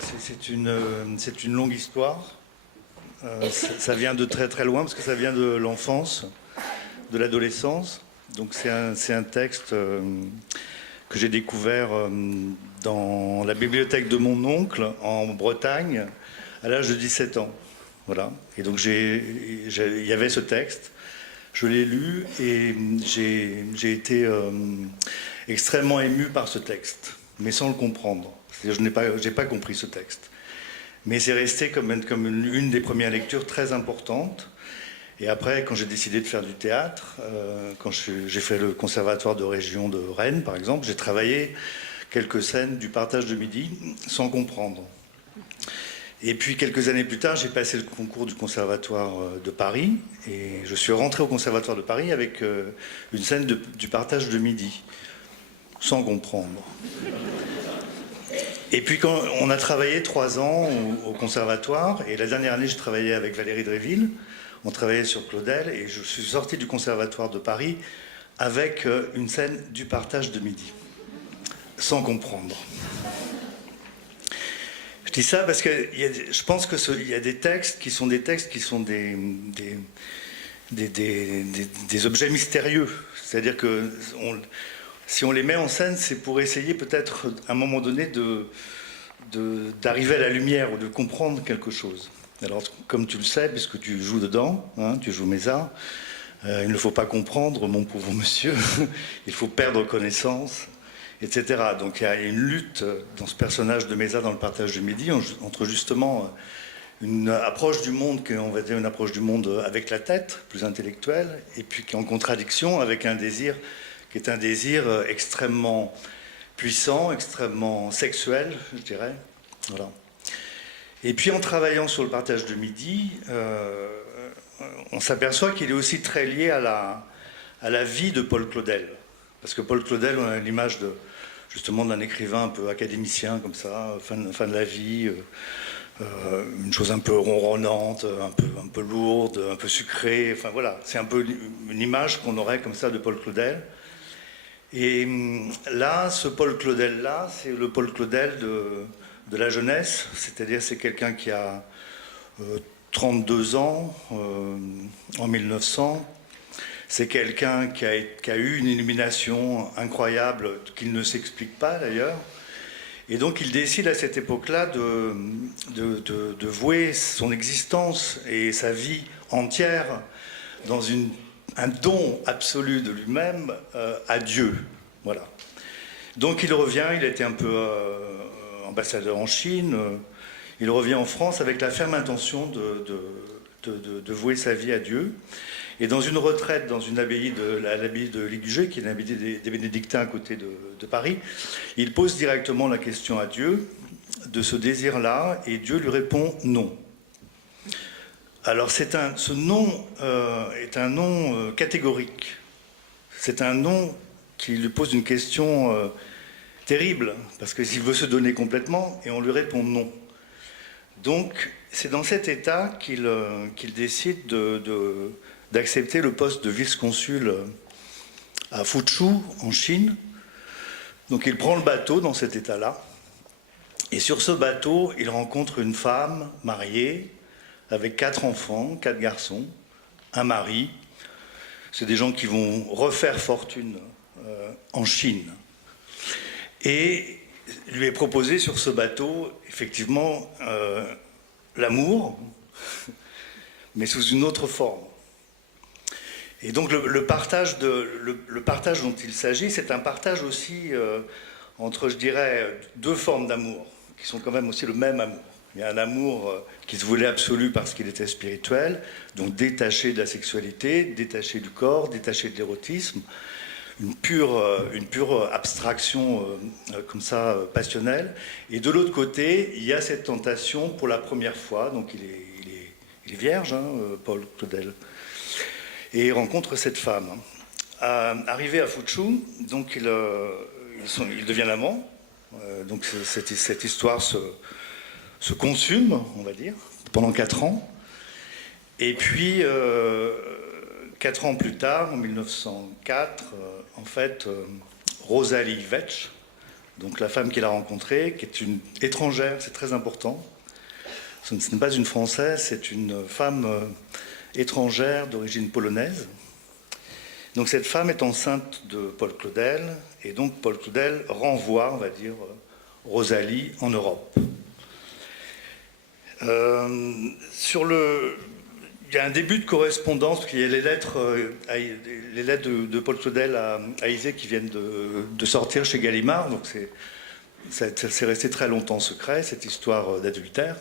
C'est une longue histoire. Ça vient de très très loin parce que ça vient de l'enfance, de l'adolescence. Donc c'est un texte que j'ai découvert dans la bibliothèque de mon oncle en Bretagne à l'âge de 17 ans. Voilà. Et donc il y avait ce texte, je l'ai lu et j'ai été extrêmement ému par ce texte, mais sans le comprendre. Je n'ai pas compris ce texte. Mais c'est resté comme une des premières lectures très importantes. Et après, quand j'ai décidé de faire du théâtre, quand j'ai fait le conservatoire de région de Rennes, par exemple, j'ai travaillé quelques scènes du partage de midi sans comprendre. Et puis, quelques années plus tard, j'ai passé le concours du conservatoire de Paris. Et je suis rentré au conservatoire de Paris avec une scène du partage de midi, sans comprendre. Et puis quand on a travaillé 3 ans au conservatoire, et la dernière année, je travaillais avec Valérie Dréville, on travaillait sur Claudel, et je suis sorti du conservatoire de Paris avec une scène du partage de midi, sans comprendre. Je dis ça parce que je pense qu'il y a des textes qui sont des objets mystérieux. C'est-à-dire que si on les met en scène, c'est pour essayer peut-être à un moment donné d'arriver à la lumière ou de comprendre quelque chose. Alors, comme tu le sais, puisque tu joues dedans, hein, tu joues Mézard, il ne faut pas comprendre, mon pauvre monsieur, il faut perdre connaissance, etc. Donc il y a une lutte dans ce personnage de Mézard dans le partage du midi entre justement une approche du monde, on va dire une approche du monde avec la tête, plus intellectuelle, et puis qui est en contradiction avec un désir qui est un désir extrêmement puissant, extrêmement sexuel, je dirais. Voilà. Et puis en travaillant sur le partage de midi, on s'aperçoit qu'il est aussi très lié à la vie de Paul Claudel. Parce que Paul Claudel, on a l'image justement d'un écrivain un peu académicien, comme ça, fin de la vie, une chose un peu ronronnante, un peu lourde, un peu sucrée. Enfin voilà, c'est un peu une image qu'on aurait comme ça de Paul Claudel. Et là, ce Paul Claudel-là, c'est le Paul Claudel de la jeunesse, c'est-à-dire c'est quelqu'un qui a 32 ans en 1900. C'est quelqu'un qui a eu une illumination incroyable, qu'il ne s'explique pas d'ailleurs. Et donc il décide à cette époque-là de vouer son existence et sa vie entière dans un don absolu de lui-même à Dieu. Voilà. Donc il revient, il était un peu ambassadeur en Chine, il revient en France avec la ferme intention de vouer sa vie à Dieu. Et dans une retraite, dans une abbaye l'abbaye de Ligugé, qui est l'abbaye des Bénédictins à côté de Paris, il pose directement la question à Dieu de ce désir-là, et Dieu lui répond non. Alors ce non est un non catégorique. C'est un non qui lui pose une question terrible, parce que s'il veut se donner complètement, et on lui répond non. Donc c'est dans cet état qu'il décide d'accepter le poste de vice-consul à Fuzhou, en Chine. Donc il prend le bateau dans cet état-là, et sur ce bateau, il rencontre une femme mariée, avec 4 enfants, 4 garçons, un mari. C'est des gens qui vont refaire fortune en Chine. Et lui est proposé sur ce bateau, effectivement, l'amour, mais sous une autre forme. Et donc le partage dont il s'agit, c'est un partage aussi entre, je dirais, 2 formes d'amour, qui sont quand même aussi le même amour. Il y a un amour qui se voulait absolu parce qu'il était spirituel, donc détaché de la sexualité, détaché du corps, détaché de l'érotisme, une pure abstraction comme ça, passionnelle. Et de l'autre côté, il y a cette tentation pour la première fois, donc il est vierge, hein, Paul Claudel, et il rencontre cette femme. Arrivé à Fuzhou, donc il devient l'amant, donc cette histoire se consume, on va dire, pendant 4 ans. Et puis, 4 ans plus tard, en 1904, en fait, Rosalie Vetsch, Donc la femme qu'il a rencontrée, qui est une étrangère, c'est très important. Ce n'est pas une Française, c'est une femme étrangère d'origine polonaise. Donc cette femme est enceinte de Paul Claudel, et donc Paul Claudel renvoie, on va dire, Rosalie en Europe. Il y a un début de correspondance, parce qu'il y a les lettres de Paul Claudel à Izé qui viennent de sortir chez Gallimard, donc c'est resté très longtemps secret, cette histoire d'adultère.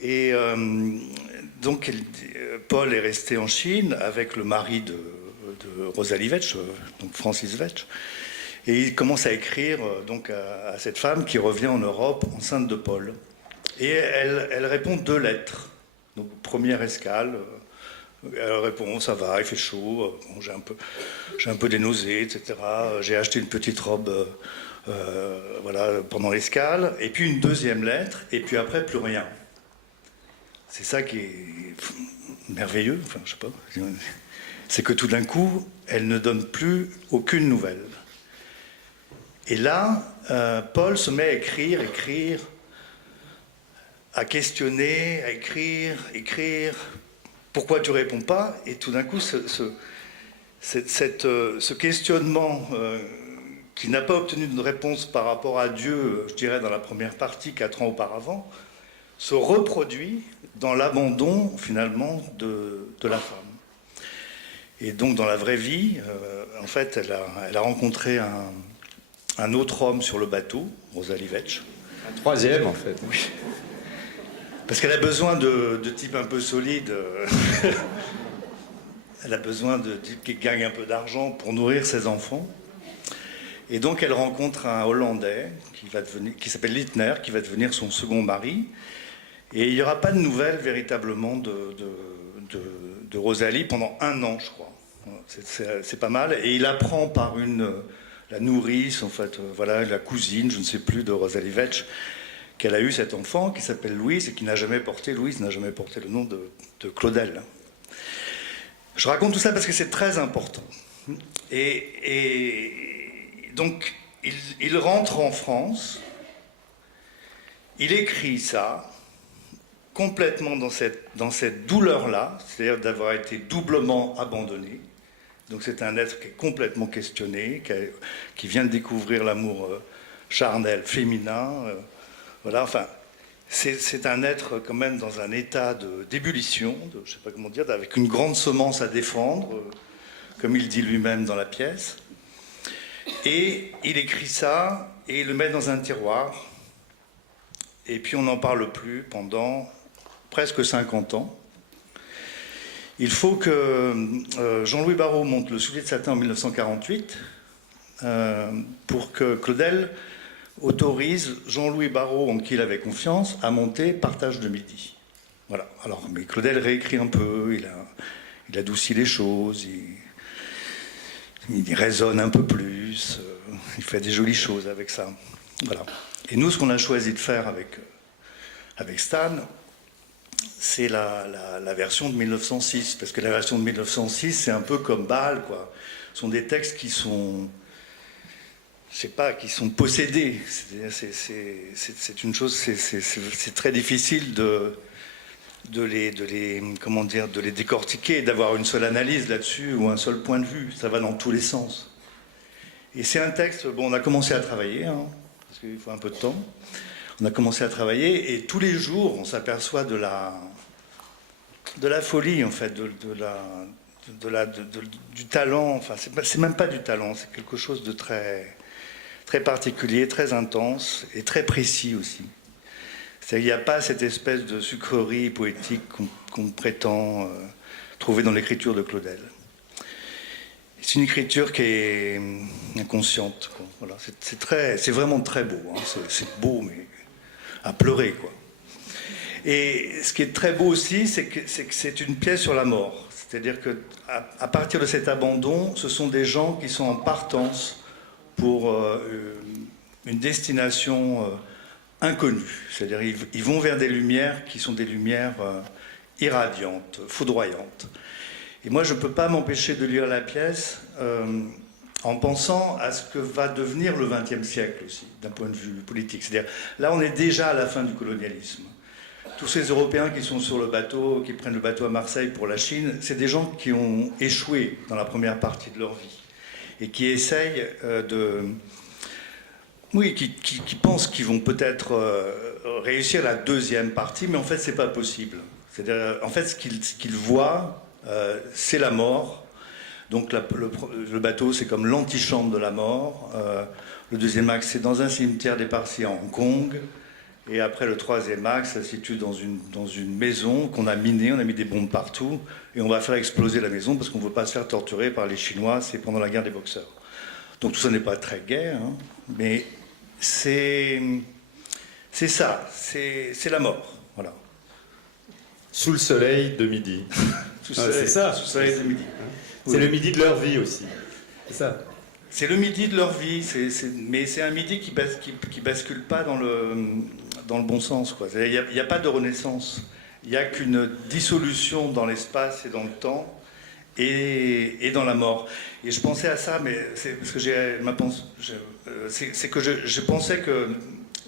Et donc Paul est resté en Chine avec le mari de Rosalie Vetsch, donc Francis Vetsch, et il commence à écrire donc à cette femme qui revient en Europe enceinte de Paul. Et elle répond 2 lettres. Donc première escale, elle répond ça va, il fait chaud, bon, j'ai un peu des nausées, etc. J'ai acheté une petite robe voilà, pendant l'escale, et puis une 2e lettre, et puis après plus rien. C'est ça qui est merveilleux, enfin je sais pas. C'est que tout d'un coup, elle ne donne plus aucune nouvelle. Et là, Paul se met à écrire, à questionner, à écrire. Pourquoi tu ne réponds pas? Et tout d'un coup, ce questionnement qui n'a pas obtenu de réponse par rapport à Dieu, je dirais dans la première partie, 4 ans auparavant, se reproduit dans l'abandon, finalement, de la femme. Et donc, dans la vraie vie, en fait, elle a rencontré un autre homme sur le bateau, Rosalie Vetsch. Un 3e, en fait. Oui. Parce qu'elle a besoin de types un peu solides. Elle a besoin de types qui gagnent un peu d'argent pour nourrir ses enfants. Et donc, elle rencontre un Hollandais qui s'appelle Littner, qui va devenir son second mari. Et il n'y aura pas de nouvelles véritablement de Rosalie pendant 1 an, je crois. C'est pas mal. Et il apprend par la nourrice, en fait, voilà, la cousine, je ne sais plus, de Rosalie Vetsch, qu'elle a eu cet enfant qui s'appelle Louise et qui n'a jamais porté le nom de Claudel. Je raconte tout ça parce que c'est très important. Et donc, il rentre en France, il écrit ça, complètement dans cette douleur-là, c'est-à-dire d'avoir été doublement abandonné. Donc c'est un être qui est complètement questionné, qui vient de découvrir l'amour charnel féminin. Voilà, enfin, c'est un être quand même dans un état d'ébullition, je ne sais pas comment dire, avec une grande semence à défendre, comme il dit lui-même dans la pièce. Et il écrit ça, et il le met dans un tiroir, et puis on n'en parle plus pendant presque 50 ans. Il faut que Jean-Louis Barrault monte le Soulier de satin en 1948 pour que Claudel autorise Jean-Louis Barrault, en qui il avait confiance, à monter Partage de midi. Voilà. Alors, mais Claudel réécrit un peu, il adoucit les choses, il raisonne un peu plus, il fait des jolies choses avec ça. Voilà. Et nous, ce qu'on a choisi de faire avec Stan, c'est la version de 1906, parce que la version de 1906, c'est un peu comme Bâle, quoi. Ce sont des textes qui sont, je sais pas, qui sont possédés. C'est une chose, c'est très difficile de les décortiquer, d'avoir une seule analyse là-dessus ou un seul point de vue. Ça va dans tous les sens. Et c'est un texte, bon, on a commencé à travailler, hein, parce qu'il faut un peu de temps. On a commencé à travailler et tous les jours, on s'aperçoit de la folie, en fait, du talent. Enfin, c'est même pas du talent, c'est quelque chose de très, très particulier, très intense et très précis aussi. C'est-à-dire qu'il n'y a pas cette espèce de sucrerie poétique qu'on prétend trouver dans l'écriture de Claudel. C'est une écriture qui est inconsciente, quoi. Voilà, c'est vraiment très beau. Hein. C'est beau, mais à pleurer, quoi. Et ce qui est très beau aussi, c'est que c'est une pièce sur la mort. C'est-à-dire qu'à partir de cet abandon, ce sont des gens qui sont en partance pour une destination inconnue. C'est-à-dire ils vont vers des lumières qui sont des lumières irradiantes, foudroyantes. Et moi, je ne peux pas m'empêcher de lire la pièce en pensant à ce que va devenir le XXe siècle aussi, d'un point de vue politique. C'est-à-dire, là, on est déjà à la fin du colonialisme. Tous ces Européens qui sont sur le bateau, qui prennent le bateau à Marseille pour la Chine, c'est des gens qui ont échoué dans la première partie de leur vie et qui essayent Oui, qui pensent qu'ils vont peut-être réussir la deuxième partie, mais en fait, c'est pas possible. C'est-à-dire, en fait, ce qu'ils voient, c'est la mort. Donc le bateau, c'est comme l'antichambre de la mort. Le deuxième axe, c'est dans un cimetière d'éparsis à Hong Kong. Et après, le troisième axe, ça se situe dans une maison qu'on a minée, on a mis des bombes partout, et on va faire exploser la maison parce qu'on ne veut pas se faire torturer par les Chinois, c'est pendant la guerre des Boxers. Donc tout ça n'est pas très gai, hein, mais c'est ça, c'est la mort, voilà. Sous le soleil de midi. C'est ça, sous le soleil de midi. C'est le midi de leur vie aussi. C'est ça. C'est le midi de leur vie, mais c'est un midi qui bascule pas dans le bon sens, quoi. Il n'y a pas de renaissance. Il n'y a qu'une dissolution dans l'espace et dans le temps et dans la mort. Et je pensais à ça, mais c'est parce que je pensais que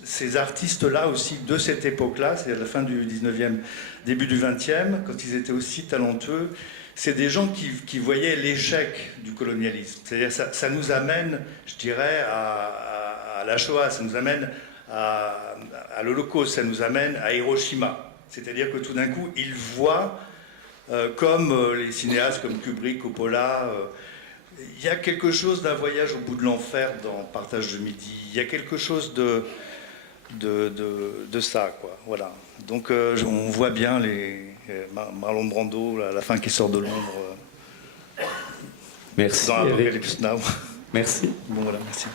ces artistes-là aussi, de cette époque-là, c'est-à-dire la fin du 19e, début du 20e, quand ils étaient aussi talentueux, c'est des gens qui voyaient l'échec du colonialisme. C'est-à-dire ça nous amène, je dirais, à la Shoah, ça nous amène à l'Holocauste, ça nous amène à Hiroshima. C'est-à-dire que tout d'un coup, ils voient, comme les cinéastes comme Kubrick, Coppola, il y a quelque chose d'un voyage au bout de l'enfer dans Partage de midi. Il y a quelque chose de ça, quoi. Voilà. Donc on voit bien Marlon Brando, la fin qui sort de l'ombre. Merci. Dans Apocalypse Now. Merci. Bon, voilà, merci.